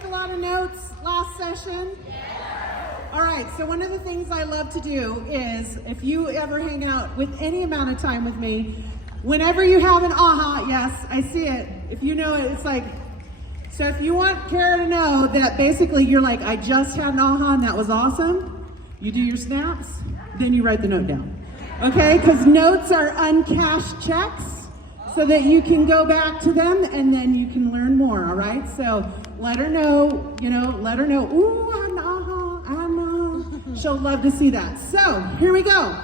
take a lot of notes last session? All right, so one of the things I love to do is, if you ever hang out with any amount of time with me, whenever you have an aha, yes, I see it. If you know it, it's like, so if you want Kara to know that basically you're like, I just had an aha and that was awesome, you do your snaps, then you write the note down. Okay, because notes are uncashed checks so that you can go back to them and then you can learn more, all right? So let her know, let her know, ooh, I had an aha, I had an aha. She'll love to see that. So here we go.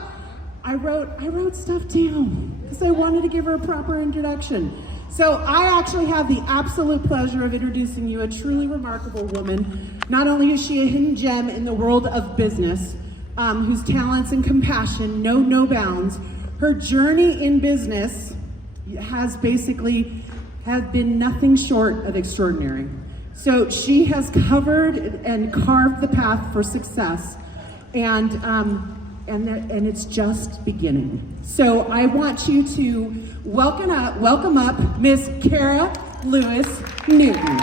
I wrote stuff down because I wanted to give her a proper introduction. So I actually have the absolute pleasure of introducing you a truly remarkable woman. Not only is she a hidden gem in the world of business, whose talents and compassion know no bounds, her journey in business has been nothing short of extraordinary. So she has covered and carved the path for success, and it's just beginning. So I want you to welcome up Miss Kara Lewis Newton.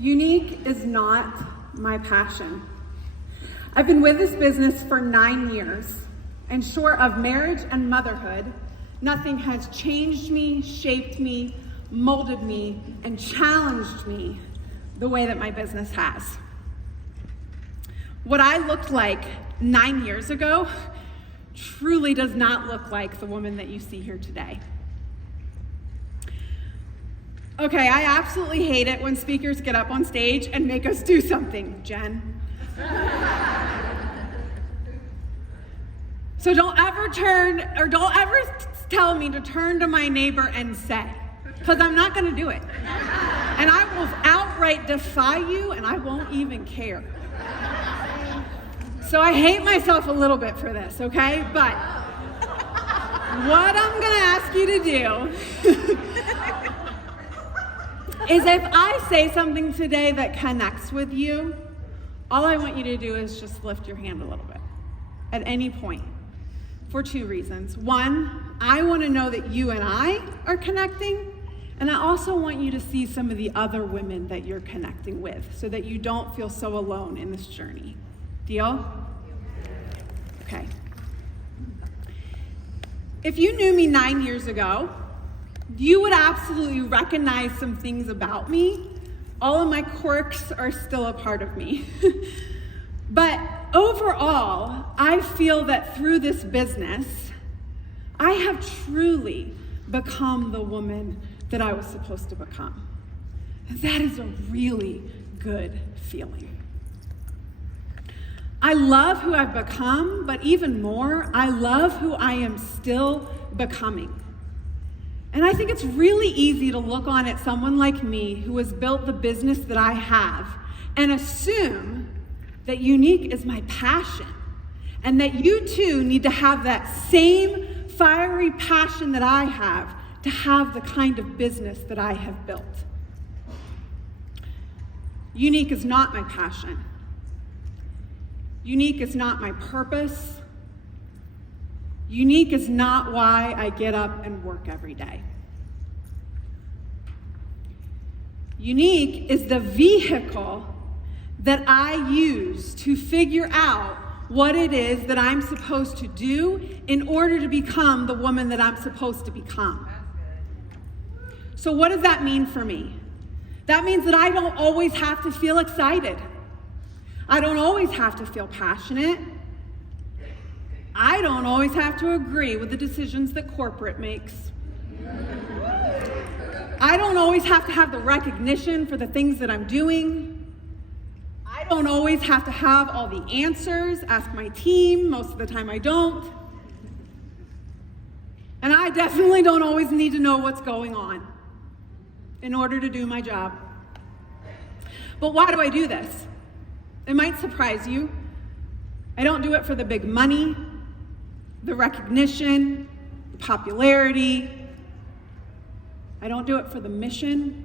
Younique is not my passion. I've been with this business for 9 years, and short of marriage and motherhood, nothing has changed me, shaped me, molded me, and challenged me the way that my business has. What I looked like 9 years ago truly does not look like the woman that you see here today. Okay, I absolutely hate it when speakers get up on stage and make us do something, Jen. So don't ever tell me to turn to my neighbor and say, because I'm not gonna do it. And I will outright defy you and I won't even care. So I hate myself a little bit for this, okay? But what I'm gonna ask you to do is, if I say something today that connects with you, all I want you to do is just lift your hand a little bit at any point, for 2 reasons. One, I want to know that you and I are connecting, and I also want you to see some of the other women that you're connecting with so that you don't feel so alone in this journey. Deal? Okay. If you knew me 9 years ago, you would absolutely recognize some things about me. All of my quirks are still a part of me. But overall, I feel that through this business, I have truly become the woman that I was supposed to become. And that is a really good feeling. I love who I've become, but even more, I love who I am still becoming. And I think it's really easy to look on at someone like me who has built the business that I have and assume that Younique is my passion, and that you too need to have that same fiery passion that I have to have the kind of business that I have built. Younique is not my passion. Younique is not my purpose. Younique is not why I get up and work every day. Younique is the vehicle that I use to figure out what it is that I'm supposed to do in order to become the woman that I'm supposed to become. So what does that mean for me? That means that I don't always have to feel excited. I don't always have to feel passionate. I don't always have to agree with the decisions that corporate makes. I don't always have to have the recognition for the things that I'm doing. I don't always have to have all the answers. Ask my team, most of the time I don't. And I definitely don't always need to know what's going on in order to do my job. But why do I do this? It might surprise you. I don't do it for the big money, the recognition, popularity. I don't do it for the mission.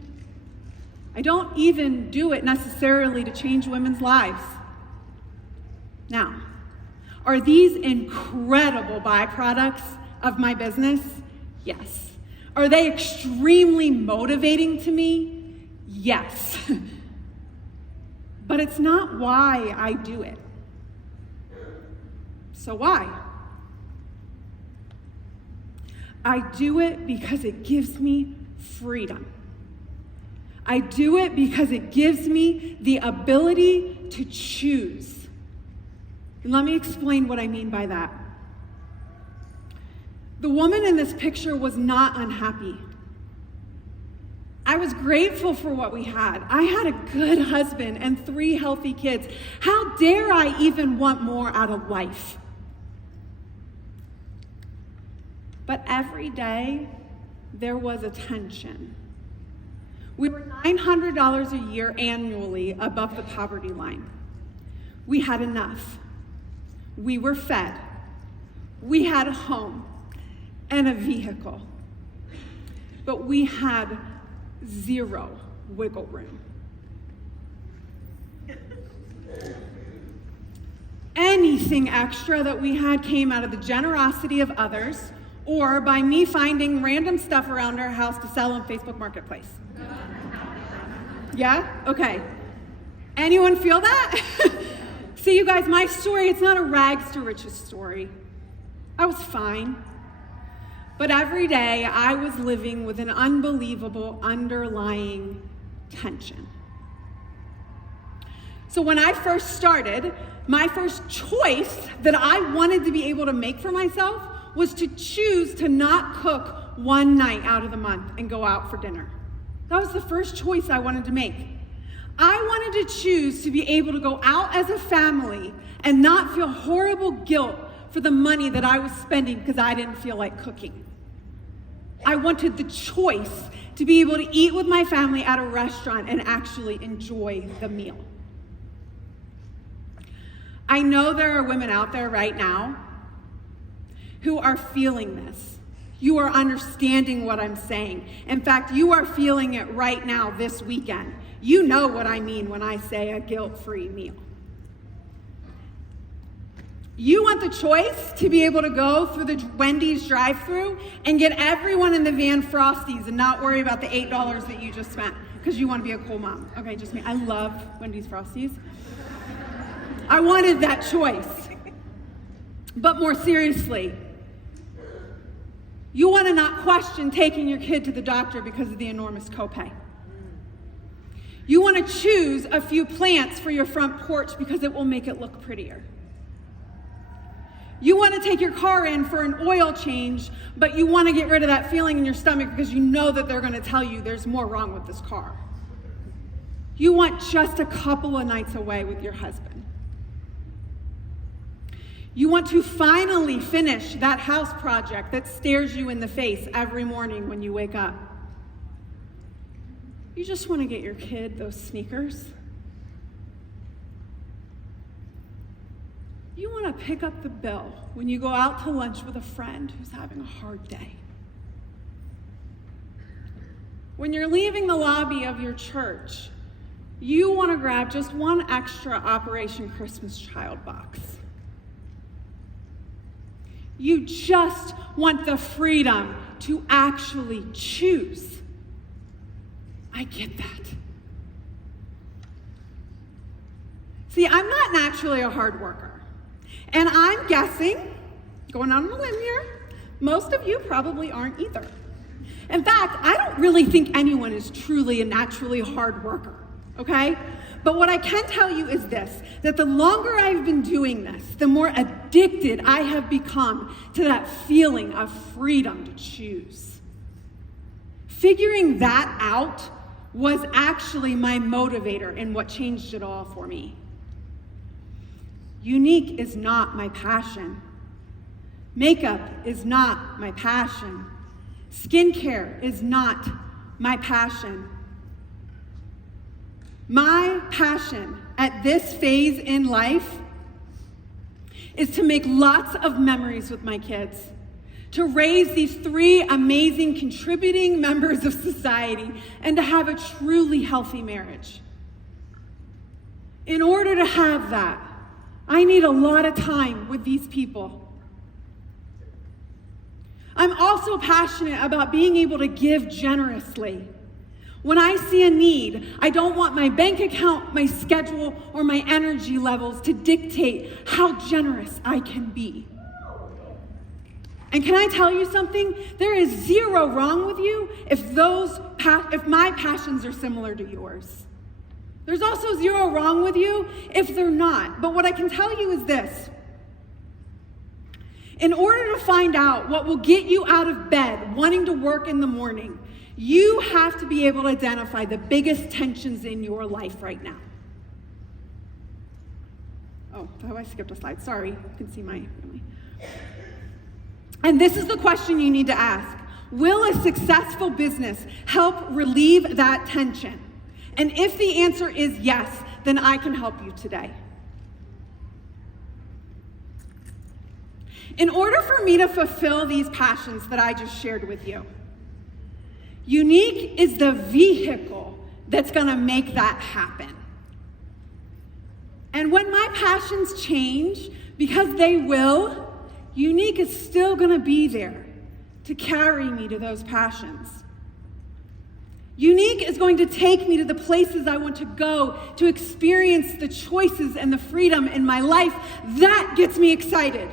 I don't even do it necessarily to change women's lives. Now, are these incredible byproducts of my business? Yes. Are they extremely motivating to me? Yes. But it's not why I do it. So why? I do it because it gives me freedom. I do it because it gives me the ability to choose. And let me explain what I mean by that. The woman in this picture was not unhappy. I was grateful for what we had. I had a good husband and 3 healthy kids. How dare I even want more out of life? But every day, there was a tension. We were $900 a year annually above the poverty line. We had enough. We were fed. We had a home and a vehicle. But we had 0 wiggle room. Anything extra that we had came out of the generosity of others or by me finding random stuff around our house to sell on Facebook Marketplace. Yeah? Okay. Anyone feel that? See, you guys, my story, it's not a rags to riches story. I was fine. But every day, I was living with an unbelievable underlying tension. So when I first started, my first choice that I wanted to be able to make for myself was to choose to not cook one night out of the month and go out for dinner. That was the first choice I wanted to make. I wanted to choose to be able to go out as a family and not feel horrible guilt for the money that I was spending because I didn't feel like cooking. I wanted the choice to be able to eat with my family at a restaurant and actually enjoy the meal. I know there are women out there right now who are feeling this. You are understanding what I'm saying. In fact, you are feeling it right now this weekend. You know what I mean when I say a guilt-free meal. You want the choice to be able to go through the Wendy's drive-thru and get everyone in the van Frosties and not worry about the $8 that you just spent because you want to be a cool mom. Okay, just me. I love Wendy's Frosties. I wanted that choice. But more seriously, you want to not question taking your kid to the doctor because of the enormous copay. You want to choose a few plants for your front porch because it will make it look prettier. You want to take your car in for an oil change, but you want to get rid of that feeling in your stomach because you know that they're going to tell you there's more wrong with this car. You want just a couple of nights away with your husband. You want to finally finish that house project that stares you in the face every morning when you wake up. You just want to get your kid those sneakers. You want to pick up the bill when you go out to lunch with a friend who's having a hard day. When you're leaving the lobby of your church, you want to grab just one extra Operation Christmas Child box. You just want the freedom to actually choose. I get that. See, I'm not naturally a hard worker. And I'm guessing, going out on a limb here, most of you probably aren't either. In fact, I don't really think anyone is truly a naturally hard worker, okay? But what I can tell you is this, that the longer I've been doing this, the more addicted I have become to that feeling of freedom to choose. Figuring that out was actually my motivator and what changed it all for me. Younique is not my passion. Makeup is not my passion. Skincare is not my passion. My passion at this phase in life is to make lots of memories with my kids, to raise these 3 amazing contributing members of society, and to have a truly healthy marriage. In order to have that, I need a lot of time with these people. I'm also passionate about being able to give generously. When I see a need, I don't want my bank account, my schedule, or my energy levels to dictate how generous I can be. And can I tell you something? There is 0 wrong with you if my passions are similar to yours. There's also 0 wrong with you if they're not. But what I can tell you is this. In order to find out what will get you out of bed wanting to work in the morning, you have to be able to identify the biggest tensions in your life right now. Oh, I skipped a slide. Sorry, you can see my family. And this is the question you need to ask. Will a successful business help relieve that tension? And if the answer is yes, then I can help you today. In order for me to fulfill these passions that I just shared with you, Younique is the vehicle that's going to make that happen. And when my passions change, because they will, Younique is still going to be there to carry me to those passions. Younique is going to take me to the places I want to go to experience the choices and the freedom in my life. That gets me excited.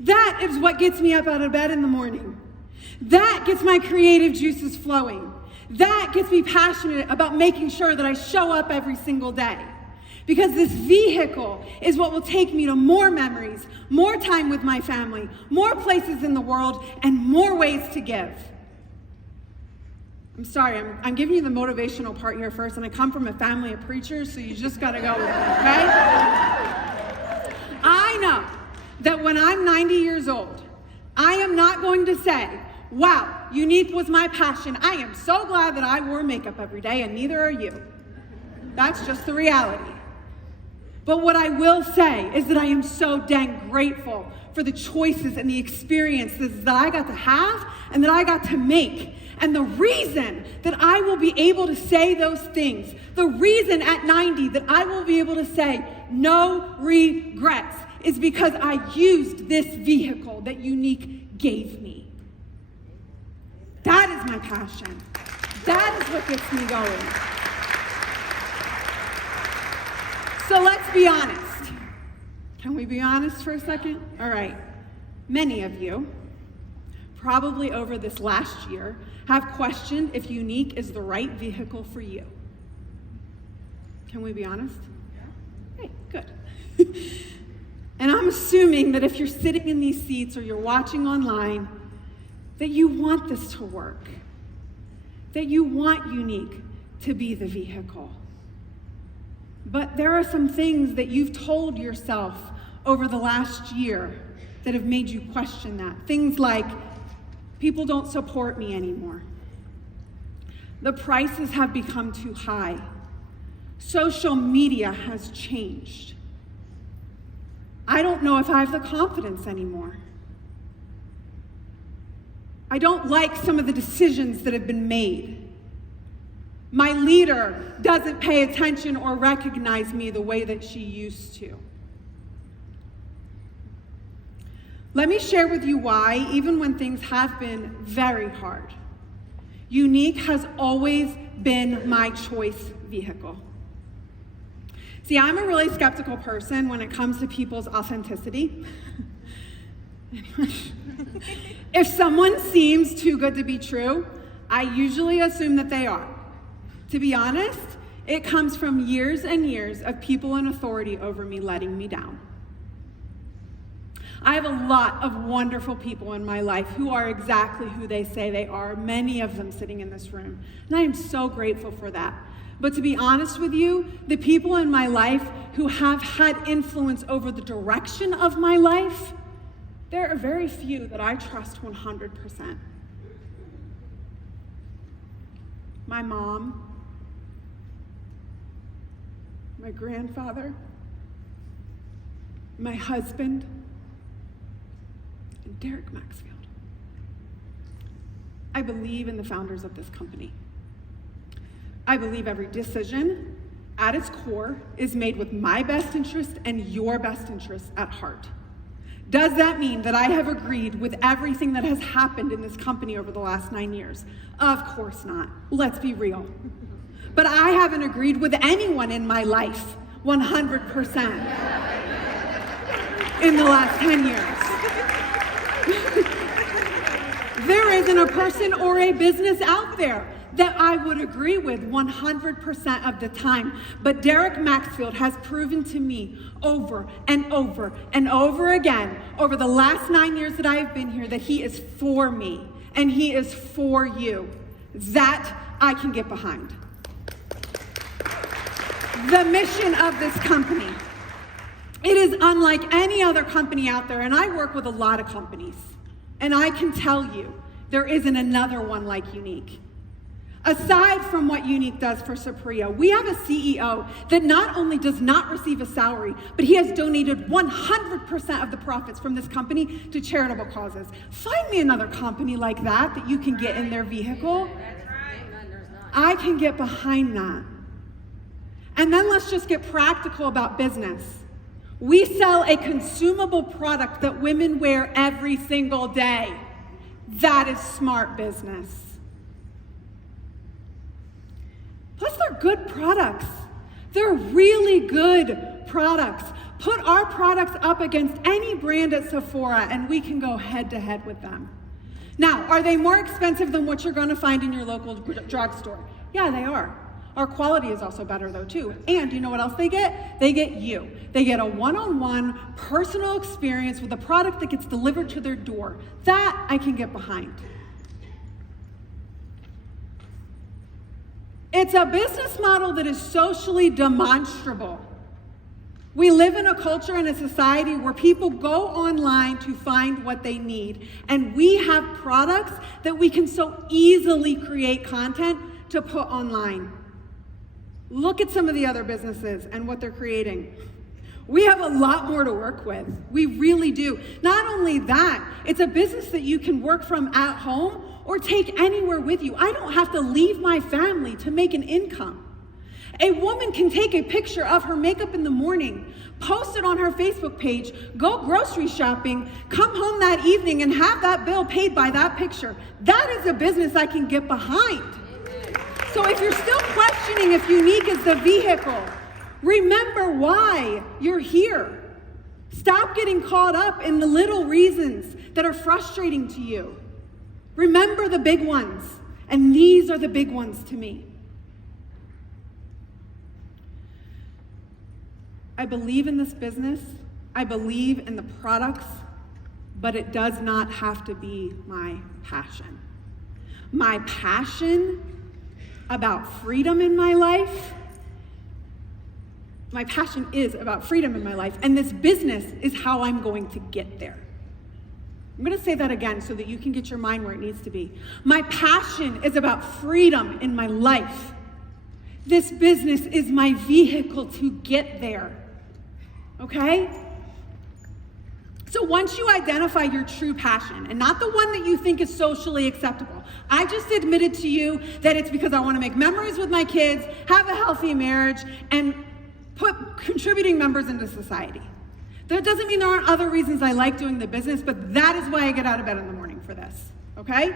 That is what gets me up out of bed in the morning. That gets my creative juices flowing. That gets me passionate about making sure that I show up every single day. Because this vehicle is what will take me to more memories, more time with my family, more places in the world, and more ways to give. I'm sorry, I'm giving you the motivational part here first, and I come from a family of preachers, so you just gotta go with it, okay? I know that when I'm 90 years old, I am not going to say, wow, Younique was my passion. I am so glad that I wore makeup every day, and neither are you. That's just the reality. But what I will say is that I am so dang grateful for the choices and the experiences that I got to have and that I got to make. And the reason that I will be able to say those things, the reason at 90 that I will be able to say no regrets, is because I used this vehicle that Younique gave me. That is my passion. That is what gets me going. So let's be honest. Can we be honest for a second? All right. Many of you, probably over this last year, have questioned if Younique is the right vehicle for you. Can we be honest? Yeah. Hey, good. And I'm assuming that if you're sitting in these seats or you're watching online, that you want this to work. That you want Younique to be the vehicle. But there are some things that you've told yourself over the last year that have made you question that. Things like, people don't support me anymore. The prices have become too high. Social media has changed. I don't know if I have the confidence anymore. I don't like some of the decisions that have been made. My leader doesn't pay attention or recognize me the way that she used to. Let me share with you why, even when things have been very hard, Younique has always been my choice vehicle. See, I'm a really skeptical person when it comes to people's authenticity. If someone seems too good to be true, I usually assume that they are. To be honest, it comes from years and years of people in authority over me letting me down. I have a lot of wonderful people in my life who are exactly who they say they are, many of them sitting in this room, and I am so grateful for that. But to be honest with you, the people in my life who have had influence over the direction of my life, there are very few that I trust 100%. My mom, my grandfather, my husband, and Derek Maxfield. I believe in the founders of this company. I believe every decision at its core is made with my best interest and your best interest at heart. Does that mean that I have agreed with everything that has happened in this company over the last 9 years? Of course not. Let's be real. But I haven't agreed with anyone in my life 100% in the last 10 years. There isn't a person or a business out there that I would agree with 100% of the time. But Derek Maxfield has proven to me over and over and over again over the last 9 years that I have been here that he is for me and he is for you. That I can get behind. The mission of this company, it is unlike any other company out there, and I work with a lot of companies, and I can tell you there isn't another one like Younique. Aside from what Younique does for Supriya, we have a CEO that not only does not receive a salary, but he has donated 100% of the profits from this company to charitable causes. Find me another company like that you can get in their vehicle. I can get behind that. And then let's just get practical about business. We sell a consumable product that women wear every single day. That is smart business. Plus, they're good products. They're really good products. Put our products up against any brand at Sephora and we can go head to head with them. Now, are they more expensive than what you're going to find in your local drugstore? Yeah, they are. Our quality is also better though too. And you know what else they get? They get you. They get a one-on-one personal experience with a product that gets delivered to their door. That I can get behind. It's a business model that is socially demonstrable. We live in a culture and a society where people go online to find what they need. And we have products that we can so easily create content to put online. Look at some of the other businesses and what they're creating. We have a lot more to work with. We really do. Not only that, it's a business that you can work from at home or take anywhere with you. I don't have to leave my family to make an income. A woman can take a picture of her makeup in the morning, post it on her Facebook page, go grocery shopping, come home that evening and have that bill paid by that picture. That is a business I can get behind. So if you're still questioning if Younique is the vehicle, remember why you're here. Stop getting caught up in the little reasons that are frustrating to you. Remember the big ones, and these are the big ones to me. I believe in this business, I believe in the products, but it does not have to be my passion. My passion about freedom in my life, my passion is about freedom in my life, and this business is how I'm going to get there. I'm going to say that again so that you can get your mind where it needs to be. My passion is about freedom in my life. This business is my vehicle to get there. Okay? So once you identify your true passion, and not the one that you think is socially acceptable, I just admitted to you that it's because I want to make memories with my kids, have a healthy marriage, and put contributing members into society. That doesn't mean there aren't other reasons I like doing the business, but that is why I get out of bed in the morning for this, okay?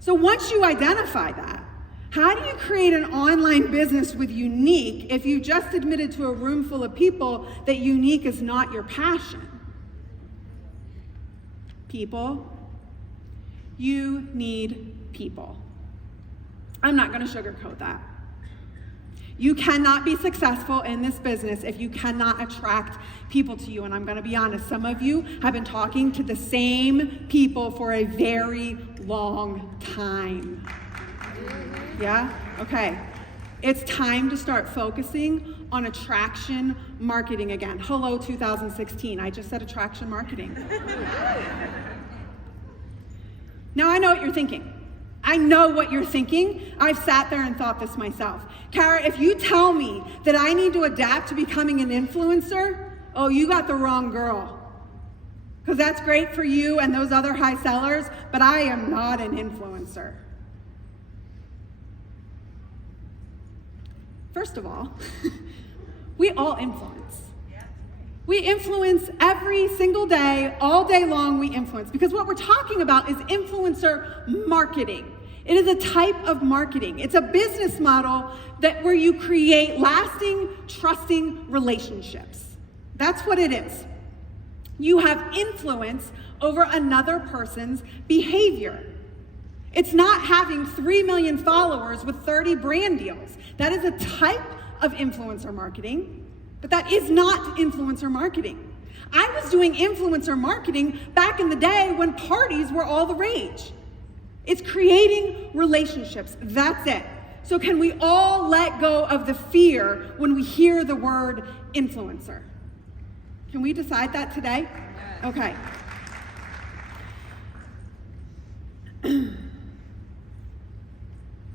So once you identify that, how do you create an online business with Younique if you just admitted to a room full of people that Younique is not your passion? People. You need people. I'm not going to sugarcoat that. You cannot be successful in this business if you cannot attract people to you. And I'm going to be honest, some of you have been talking to the same people for a very long time. Yeah? Okay. It's time to start focusing on attraction marketing again. Hello, 2016. I just said attraction marketing. Now I know what you're thinking. I know what you're thinking. I've sat there and thought this myself. Kara, if you tell me that I need to adapt to becoming an influencer, oh, you got the wrong girl. because that's great for you and those other high sellers, but I am not an influencer. First of all, we all influence. We influence every single day, all day long we influence, because what we're talking about is influencer marketing. It is a type of marketing. It's a business model where you create lasting, trusting relationships. That's what it is. You have influence over another person's behavior. It's not having 3 million followers with 30 brand deals. That is a type of influencer marketing, but that is not influencer marketing. I was doing influencer marketing back in the day when parties were all the rage. It's creating relationships. That's it. So can we all let go of the fear when we hear the word influencer? Can we decide that today? Okay.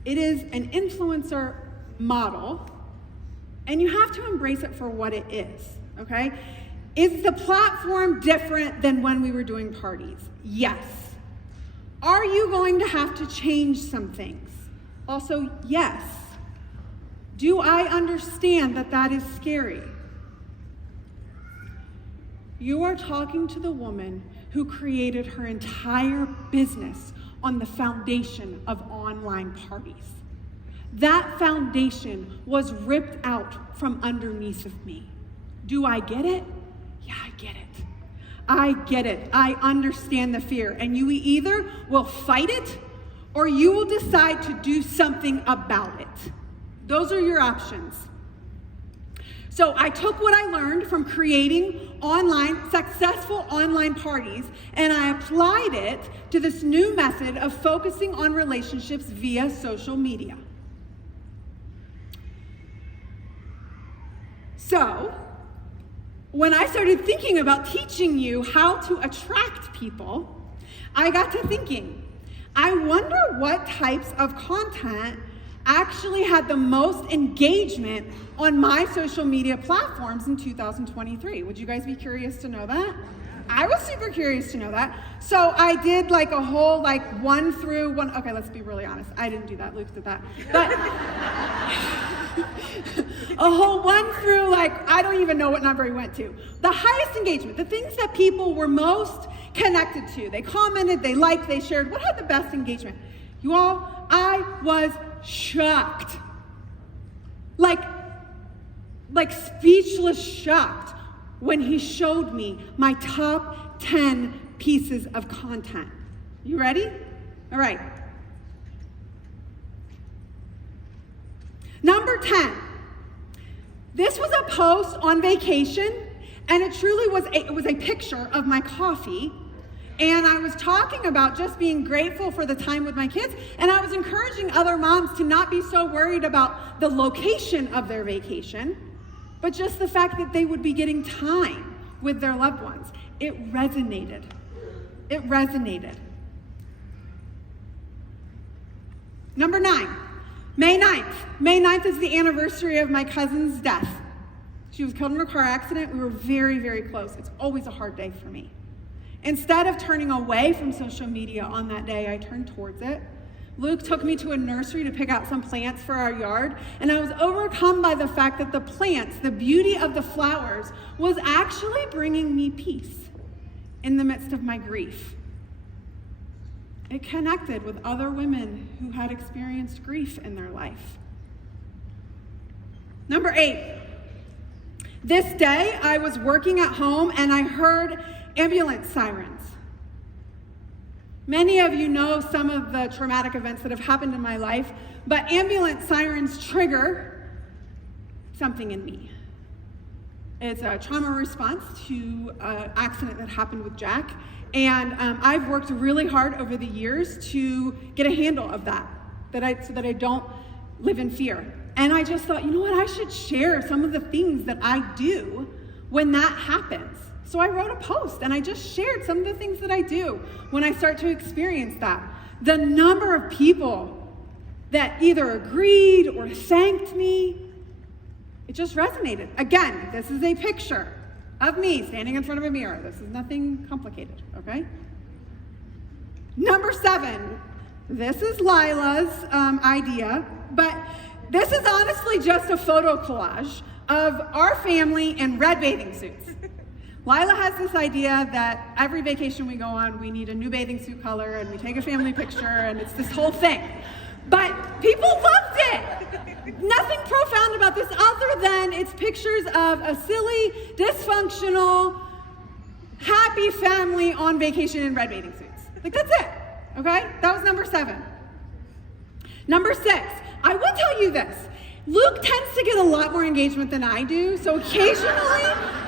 It is an influencer model, and you have to embrace it for what it is, okay? Is the platform different than when we were doing parties? Yes. Are you going to have to change some things? Also, yes. Do I understand that that is scary? You are talking to the woman who created her entire business on the foundation of online parties. That foundation was ripped out from underneath of me. Do I get it? Yeah, I get it. I get it. I understand the fear. And you either will fight it or you will decide to do something about it. Those are your options. So I took what I learned from creating successful online parties, and I applied it to this new method of focusing on relationships via social media. So, when I started thinking about teaching you how to attract people, I got to thinking, I wonder what types of content actually had the most engagement on my social media platforms in 2023. Would you guys be curious to know that? I was super curious to know that. So I did like a whole one through one. Okay, let's be really honest. I didn't do that. Luke did that. But a whole one through I don't even know what number he went to. The highest engagement, the things that people were most connected to. They commented, they liked, they shared. What had the best engagement? You all, I was shocked. Like speechless shocked when he showed me my top 10 pieces of content. You ready? All right. Number 10. This was a post on vacation, and it truly was a picture of my coffee. And I was talking about just being grateful for the time with my kids, and I was encouraging other moms to not be so worried about the location of their vacation, but just the fact that they would be getting time with their loved ones. It resonated. It resonated. Number 9, May 9th. May 9th is the anniversary of my cousin's death. She was killed in a car accident. We were very, very close. It's always a hard day for me. Instead of turning away from social media on that day, I turned towards it. Luke took me to a nursery to pick out some plants for our yard, and I was overcome by the fact that the plants, the beauty of the flowers, was actually bringing me peace in the midst of my grief. It connected with other women who had experienced grief in their life. Number 8. This day, I was working at home and I heard ambulance sirens. Many of you know some of the traumatic events that have happened in my life, but ambulance sirens trigger something in me. It's a trauma response to an accident that happened with Jack, and I've worked really hard over the years to get a handle of that so that I don't live in fear. And I just thought, you know what, I should share some of the things that I do when that happens. So I wrote a post and I just shared some of the things that I do when I start to experience that. The number of people that either agreed or thanked me, it just resonated. Again, this is a picture. of me standing in front of a mirror. This is nothing complicated, okay? Number 7, this is Lila's idea, but this is honestly just a photo collage of our family in red bathing suits. Lila has this idea that every vacation we go on, we need a new bathing suit color, and we take a family picture, and it's this whole thing. But people loved it. Nothing profound about this other than it's pictures of a silly, dysfunctional, happy family on vacation in red bathing suits. Like, that's it, okay? That was number 7. Number 6, I will tell you this. Luke tends to get a lot more engagement than I do, so occasionally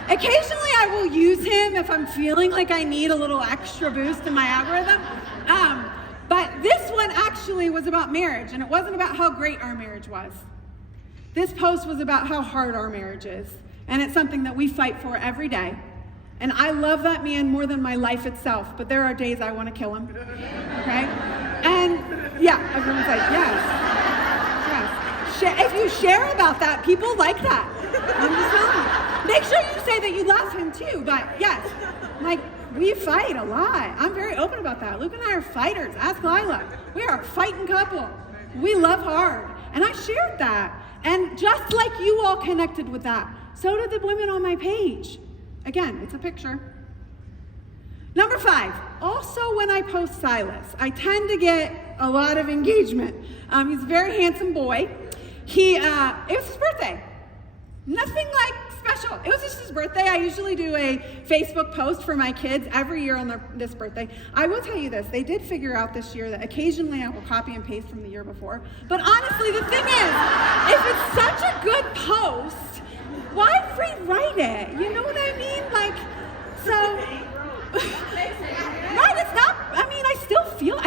I will use him if I'm feeling like I need a little extra boost in my algorithm. But this one actually was about marriage, and it wasn't about how great our marriage was. This post was about how hard our marriage is, and it's something that we fight for every day. And I love that man more than my life itself, but there are days I want to kill him, okay? And yeah, everyone's like, yes. If you share about that, people like that. I'm just telling you. Make sure you say that you love him too, but yes, like, we fight a lot. I'm very open about that. Luke and I are fighters. Ask Lila. We are a fighting couple. We love hard. And I shared that. And just like you all connected with that, so did the women on my page. Again, it's a picture. Number 5, also when I post Silas, I tend to get a lot of engagement. He's a very handsome boy. It was his birthday. Nothing like special. It was just his birthday. I usually do a Facebook post for my kids every year on this birthday. I will tell you this, they did figure out this year that occasionally I will copy and paste from the year before. But honestly, the thing is, if it's such a good post, why rewrite it? You know what I mean? Like, so... Right, it's not, I mean, I still feel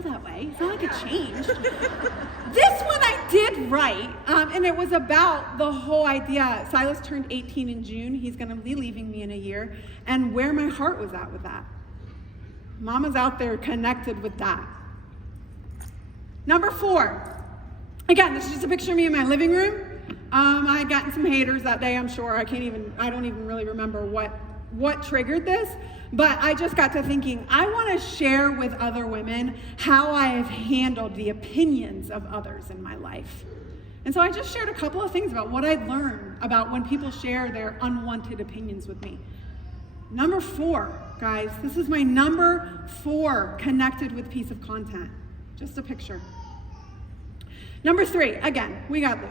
that way. It's not like it changed. This one I did write, and it was about the whole idea. Silas turned 18 in June. He's going to be leaving me in a year, and where my heart was at with that. Mama's out there connected with that. Number 4. Again, this is just a picture of me in my living room. I had gotten some haters that day, I'm sure. I don't even really remember what triggered this, but I just got to thinking, I want to share with other women how I have handled the opinions of others in my life. And so I just shared a couple of things about what I'd learned about when people share their unwanted opinions with me. Number 4, guys, this is my number 4 connected with piece of content. Just a picture. Number 3, again, we got Luke.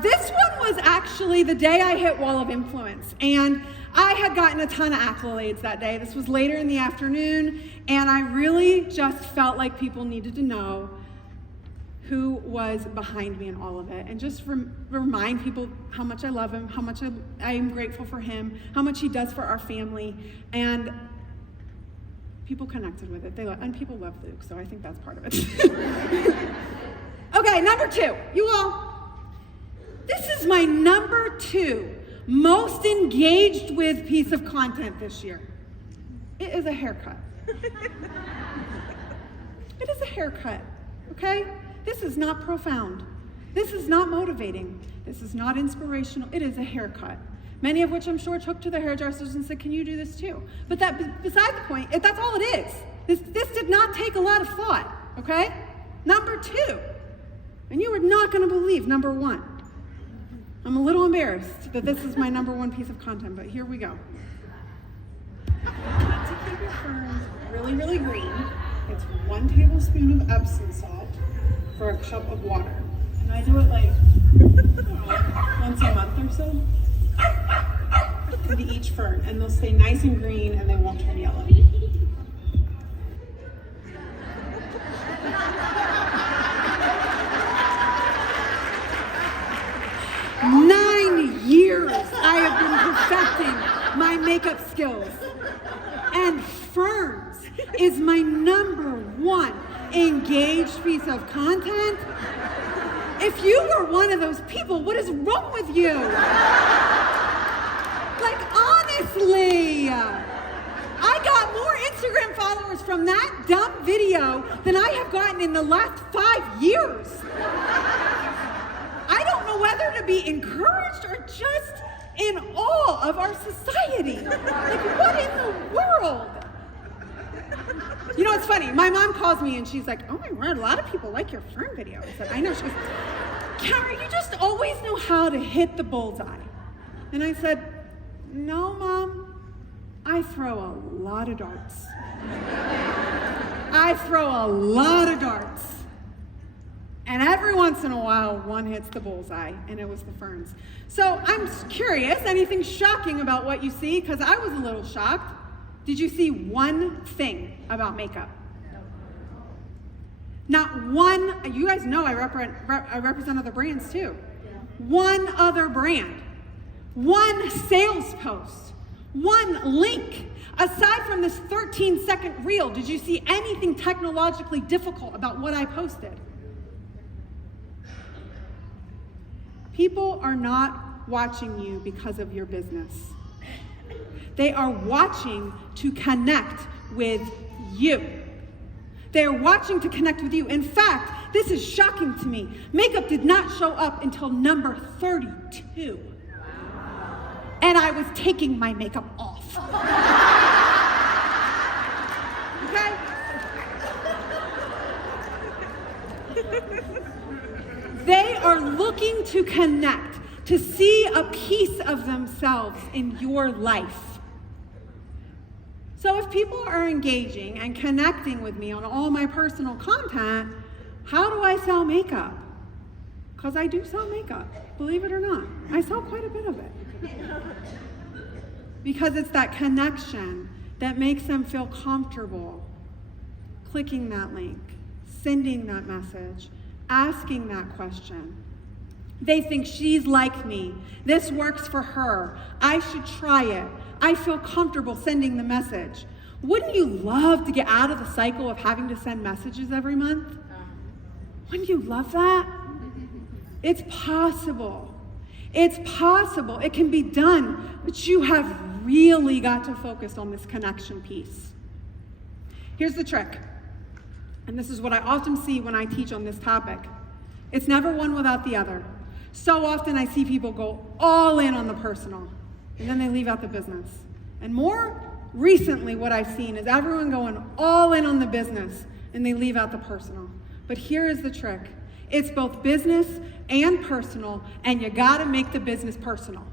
This one was actually the day I hit Wall of Influence, and I had gotten a ton of accolades that day. This was later in the afternoon, and I really just felt like people needed to know who was behind me in all of it, and just remind people how much I love him, how much I am grateful for him, how much he does for our family, and people connected with it. And people love Luke, so I think that's part of it. Okay, number 2, you all. This is my number 2 most engaged with piece of content this year. It is a haircut. It is a haircut, okay? This is not profound. This is not motivating. This is not inspirational. It is a haircut. Many of which I'm sure took to the hairdressers and said, can you do this too? But beside the point, that's all it is. This did not take a lot of thought, okay? Number 2, and you are not gonna believe number 1. I'm a little embarrassed that this is my number 1 piece of content, but here we go. To keep your ferns really, really green, it's 1 tablespoon of Epsom salt for a cup of water. And I do it like once a month or so into each fern, and they'll stay nice and green and they won't turn yellow. 9 years I have been perfecting my makeup skills, and ferns is my number 1 engaged piece of content. If you were one of those people, what is wrong with you? Like, honestly, I got more Instagram followers from that dumb video than I have gotten in the last 5 years. I don't know whether to be encouraged or just in all of our society. Like, what in the world? You know, it's funny. My mom calls me and she's like, oh my word, a lot of people like your fern video. I said, I know. She goes, Kara, you just always know how to hit the bullseye. And I said, no, Mom, I throw a lot of darts. I throw a lot of darts. And every once in a while, one hits the bullseye, and it was the ferns. So I'm curious, anything shocking about what you see? Because I was a little shocked. Did you see one thing about makeup? Not one. You guys know I represent other brands too. One other brand. One sales post. One link. Aside from this 13-second reel, did you see anything technologically difficult about what I posted? People are not watching you because of your business. They are watching to connect with you. They are watching to connect with you. In fact, this is shocking to me. Makeup did not show up until number 32. And I was taking my makeup off. Okay? They are looking to connect, to see a piece of themselves in your life. So if people are engaging and connecting with me on all my personal content, how do I sell makeup? Because I do sell makeup, believe it or not. I sell quite a bit of it. Because it's that connection that makes them feel comfortable clicking that link, sending that message, asking that question. They think she's like me. This works for her. I should try it. I feel comfortable sending the message. Wouldn't you love to get out of the cycle of having to send messages every month? Wouldn't you love that? It's possible. It's possible. It can be done, but you have really got to focus on this connection piece. Here's the trick, and this is what I often see when I teach on this topic. It's never one without the other. So often I see people go all in on the personal, and then they leave out the business. And more recently, what I've seen is everyone going all in on the business, and they leave out the personal. But here is the trick. It's both business and personal, and you gotta make the business personal.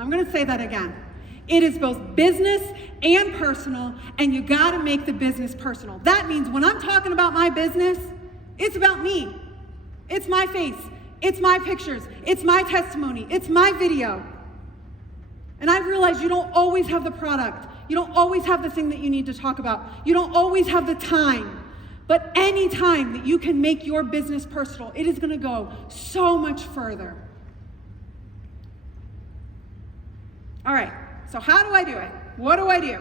I'm gonna say that again. It is both business and personal, and you gotta make the business personal. That means when I'm talking about my business, it's about me. It's my face. It's my pictures. It's my testimony. It's my video. And I realize you don't always have the product. You don't always have the thing that you need to talk about. You don't always have the time. But any time that you can make your business personal, it is gonna go so much further. All right, so how do I do it? What do I do?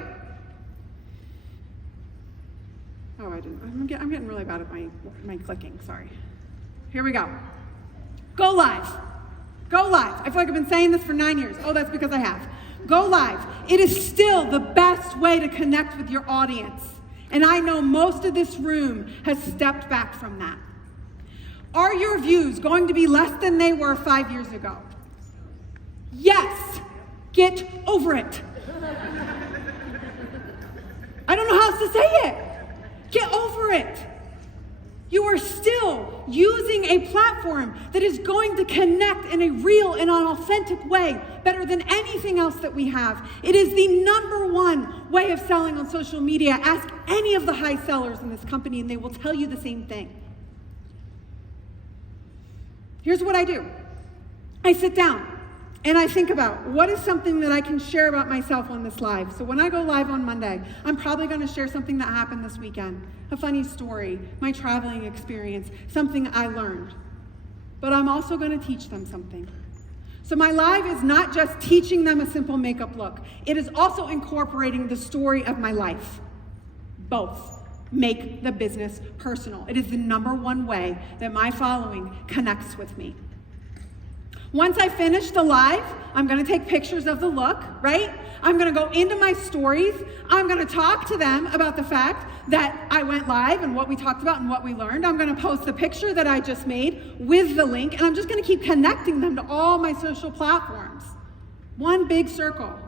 Oh, I'm getting really bad at my clicking, sorry. Here we go. Go live. Go live. I feel like I've been saying this for 9 years. Oh, that's because I have. Go live. It is still the best way to connect with your audience. And I know most of this room has stepped back from that. Are your views going to be less than they were 5 years ago? Yes. Get over it. I don't know how else to say it. Get over it. You are still using a platform that is going to connect in a real and an authentic way, better than anything else that we have. It is the #1 way of selling on social media. Ask any of the high sellers in this company and they will tell you the same thing. Here's what I do. I sit down and I think about what is something that I can share about myself on this live. So when I go live on Monday, I'm probably going to share something that happened this weekend, a funny story, my traveling experience, something I learned. But I'm also going to teach them something. So my live is not just teaching them a simple makeup look. It is also incorporating the story of my life. Both make the business personal. It is the #1 way that my following connects with me. Once I finish the live, I'm gonna take pictures of the look, right? I'm gonna go into my stories. I'm gonna talk to them about the fact that I went live and what we talked about and what we learned. I'm gonna post the picture that I just made with the link, and I'm just gonna keep connecting them to all my social platforms. One big circle.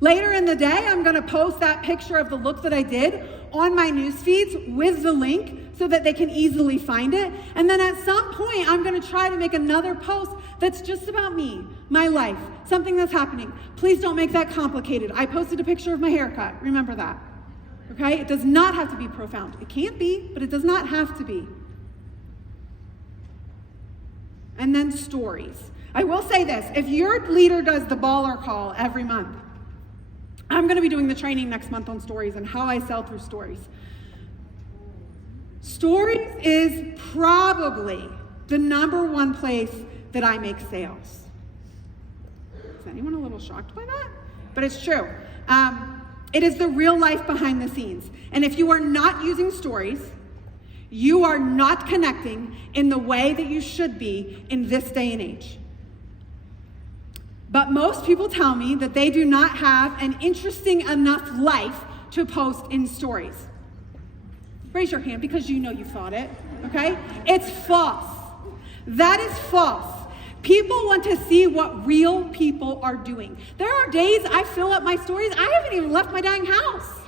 Later in the day, I'm going to post that picture of the look that I did on my news feeds with the link so that they can easily find it. And then at some point, I'm going to try to make another post that's just about me, my life, something that's happening. Please don't make that complicated. I posted a picture of my haircut. Remember that. Okay? It does not have to be profound. It can't be, but it does not have to be. And then stories. I will say this. If your leader does the baller call every month, I'm going to be doing the training next month on stories and how I sell through stories. Stories is probably the number one place that I make sales. Is anyone a little shocked by that? But it's true. It is the real life behind the scenes. And if you are not using stories, you are not connecting in the way that you should be in this day and age. But most people tell me that they do not have an interesting enough life to post in stories. Raise your hand because you know you thought it, okay? It's false. That is false. People want to see what real people are doing. There are days I fill up my stories, I haven't even left my dang house,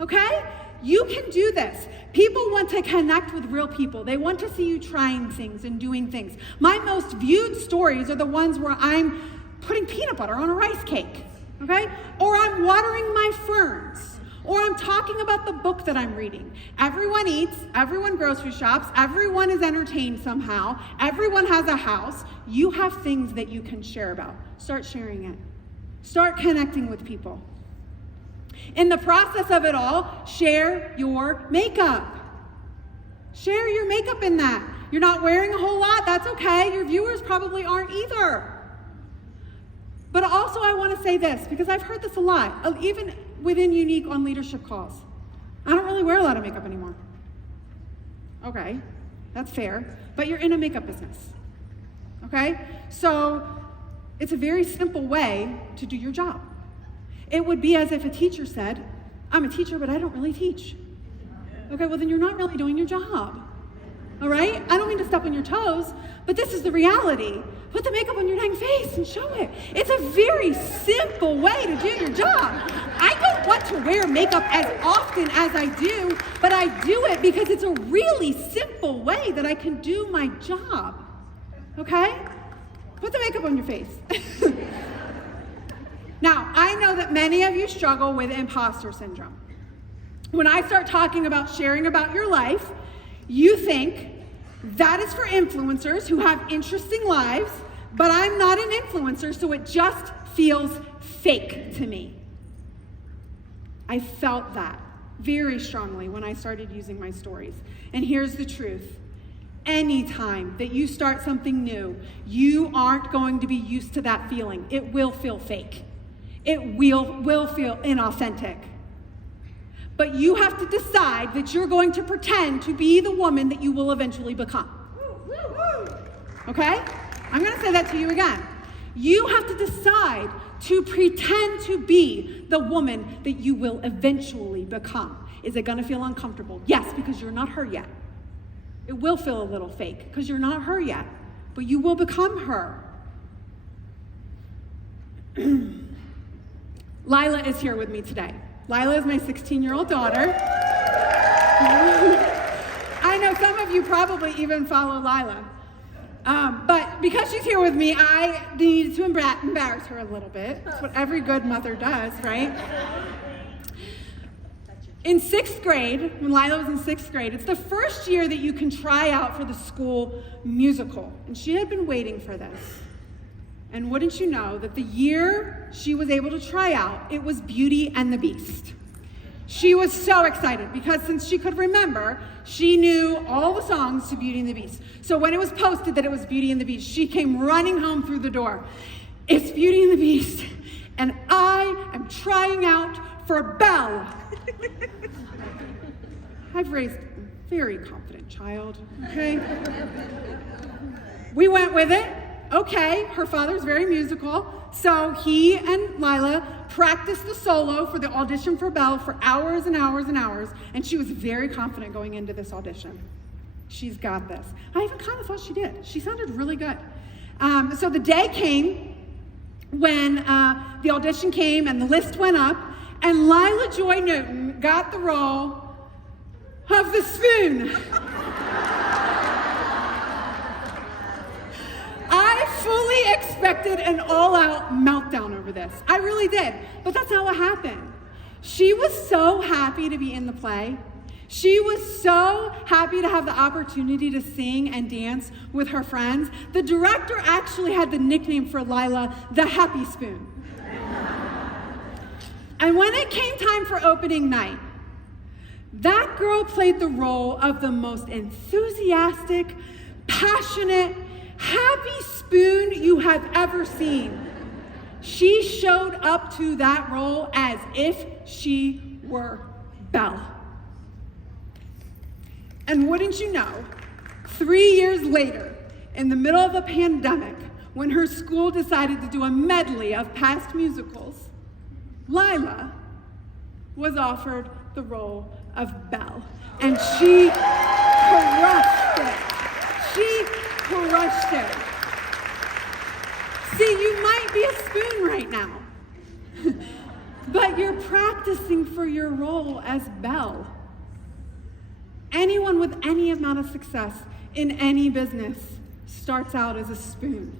okay? You can do this. People want to connect with real people. They want to see you trying things and doing things. My most viewed stories are the ones where I'm putting peanut butter on a rice cake, okay? Or I'm watering my ferns. Or I'm talking about the book that I'm reading. Everyone eats, everyone grocery shops, everyone is entertained somehow, everyone has a house. You have things that you can share about. Start sharing it. Start connecting with people. In the process of it all, share your makeup. Share your makeup in that. You're not wearing a whole lot, that's okay. Your viewers probably aren't either. But also I want to say this, because I've heard this a lot, even within Younique on leadership calls. I don't really wear a lot of makeup anymore. Okay, that's fair, but you're in a makeup business, okay? So it's a very simple way to do your job. It would be as if a teacher said, I'm a teacher, but I don't really teach. Okay, well then you're not really doing your job, all right? I don't mean to step on your toes, but this is the reality. Put the makeup on your dang face and show it. It's a very simple way to do your job. I don't want to wear makeup as often as I do, but I do it because it's a really simple way that I can do my job, okay? Put the makeup on your face. Now, I know that many of you struggle with imposter syndrome. When I start talking about sharing about your life, you think, that is for influencers who have interesting lives, but I'm not an influencer, so it just feels fake to me. I felt that very strongly when I started using my stories. And here's the truth. Anytime that you start something new, you aren't going to be used to that feeling. It will feel fake. It will feel inauthentic. But you have to decide that you're going to pretend to be the woman that you will eventually become. Okay? I'm going to say that to you again. You have to decide to pretend to be the woman that you will eventually become. Is it going to feel uncomfortable? Yes, because you're not her yet. It will feel a little fake because you're not her yet, but you will become her. Lila is here with me today. Lila is my 16-year-old daughter. I know some of you probably even follow Lila. But because she's here with me, I need to embarrass her a little bit. That's what every good mother does, right? In 6th grade, when Lila was in 6th grade, it's the first year that you can try out for the school musical. And she had been waiting for this. And wouldn't you know that the year she was able to try out, it was Beauty and the Beast. She was so excited because since she could remember, she knew all the songs to Beauty and the Beast. So when it was posted that it was Beauty and the Beast, she came running home through the door. It's Beauty and the Beast, and I am trying out for Belle. I've raised a very confident child, okay? We went with it. Okay, her father's very musical, so he and Lila practiced the solo for the audition for Belle for hours and hours and hours, and she was very confident going into this audition. She's got this. I even kind of thought she did. She sounded really good. So the day came when the audition came and the list went up, and Lila Joy Newton got the role of the spoon. I fully expected an all-out meltdown over this. I really did, but that's not what happened. She was so happy to be in the play. She was so happy to have the opportunity to sing and dance with her friends. The director actually had the nickname for Lila, the Happy Spoon. And when it came time for opening night, that girl played the role of the most enthusiastic, passionate, happy spoon you have ever seen. She showed up to that role as if she were Belle. And wouldn't you know, 3 years later, in the middle of a pandemic, when her school decided to do a medley of past musicals, Lila was offered the role of Belle. And she crushed it. She crushed it. See, you might be a spoon right now, but you're practicing for your role as Belle. Anyone with any amount of success in any business starts out as a spoon.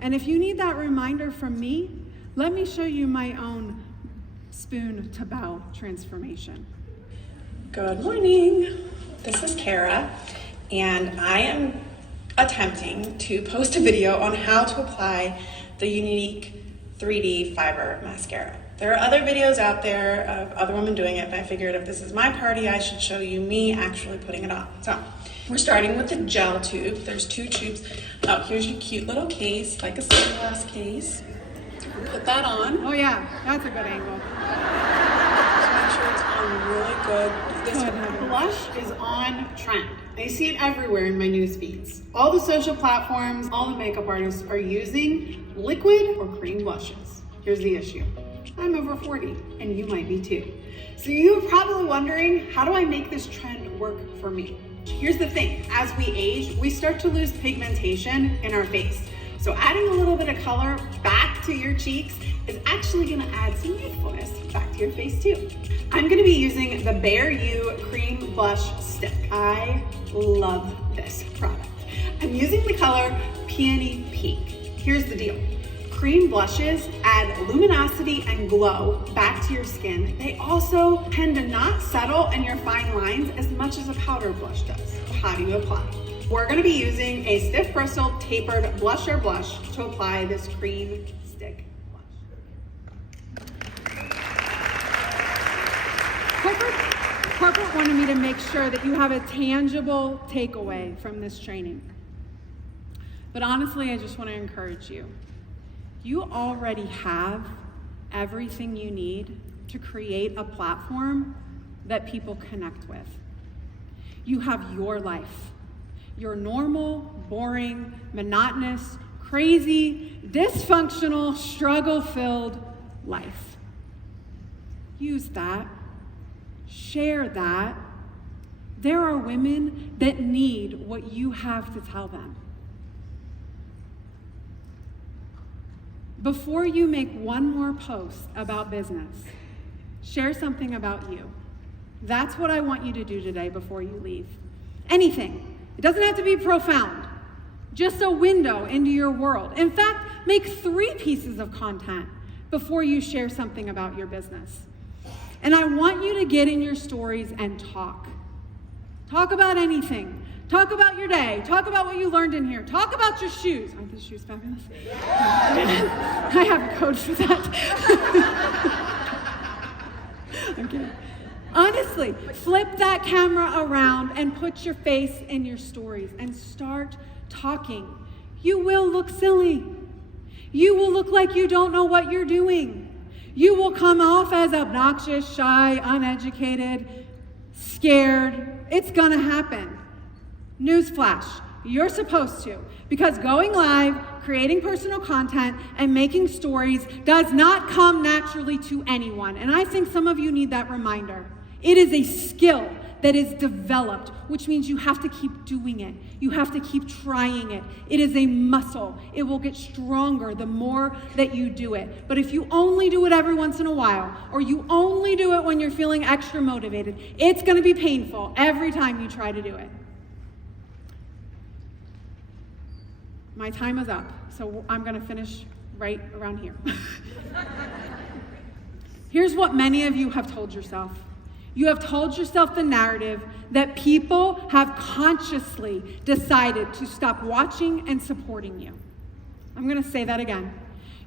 And if you need that reminder from me, let me show you my own spoon to Belle transformation. Good morning. This is Kara, and I am attempting to post a video on how to apply the Younique 3D fiber mascara. There are other videos out there of other women doing it, but I figured if this is my party, I should show you me actually putting it on. So we're starting with the gel tube. There's 2 tubes. Oh, here's your cute little case, like a sunglass case. Put that on. Oh yeah, that's a good angle. Just make sure it's on really good. This blush is on trend. I see it everywhere in my news feeds. All the social platforms, all the makeup artists are using liquid or cream blushes. Here's the issue. I'm over 40, and you might be too. So you're probably wondering, how do I make this trend work for me? Here's the thing, as we age, we start to lose pigmentation in our face. So adding a little bit of color back to your cheeks is actually gonna add some youthfulness back to your face too. I'm gonna be using the Bare You Cream Blush Stick. I love this product. I'm using the color Peony Pink. Here's the deal. Cream blushes add luminosity and glow back to your skin. They also tend to not settle in your fine lines as much as a powder blush does. How do you apply? We're going to be using a stiff bristle tapered blusher blush to apply this cream stick blush. Corporate wanted me to make sure that you have a tangible takeaway from this training. But honestly, I just want to encourage you. You already have everything you need to create a platform that people connect with. You have your life, your normal, boring, monotonous, crazy, dysfunctional, struggle-filled life. Use that. Share that. There are women that need what you have to tell them. Before you make one more post about business, share something about you. That's what I want you to do today before you leave. Anything. It doesn't have to be profound. Just a window into your world. In fact, make 3 pieces of content before you share something about your business. And I want you to get in your stories and talk. Talk about anything. Talk about your day. Talk about what you learned in here. Talk about your shoes. Aren't the shoes fabulous? I have a code for that. I'm kidding. Honestly, flip that camera around and put your face in your stories and start talking. You will look silly. You will look like you don't know what you're doing. You will come off as obnoxious, shy, uneducated, scared. It's gonna happen. Newsflash, you're supposed to, because going live, creating personal content, and making stories does not come naturally to anyone. And I think some of you need that reminder. It is a skill that is developed, which means you have to keep doing it. You have to keep trying it. It is a muscle. It will get stronger the more that you do it. But if you only do it every once in a while, or you only do it when you're feeling extra motivated, it's going to be painful every time you try to do it. My time is up, so I'm going to finish right around here. Here's what many of you have told yourself. You have told yourself the narrative that people have consciously decided to stop watching and supporting you. I'm going to say that again.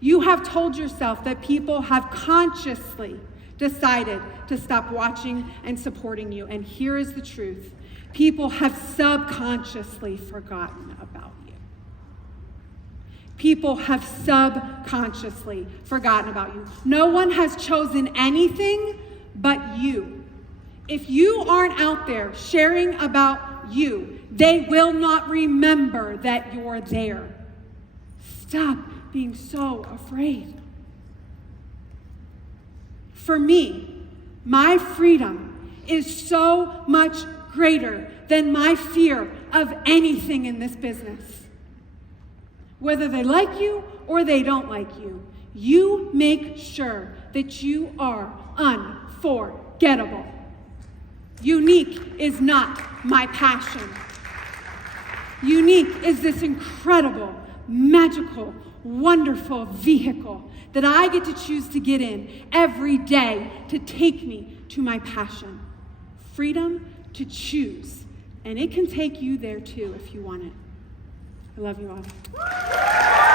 You have told yourself that people have consciously decided to stop watching and supporting you. And here is the truth. People have subconsciously forgotten about you. People have subconsciously forgotten about you. No one has chosen anything but you. If you aren't out there sharing about you, they will not remember that you're there. Stop being so afraid. For me, my freedom is so much greater than my fear of anything in this business. Whether they like you or they don't like you, you make sure that you are unforgettable. Younique is not my passion. Younique is this incredible, magical, wonderful vehicle that I get to choose to get in every day to take me to my passion. Freedom to choose. And it can take you there too if you want it. I love you all.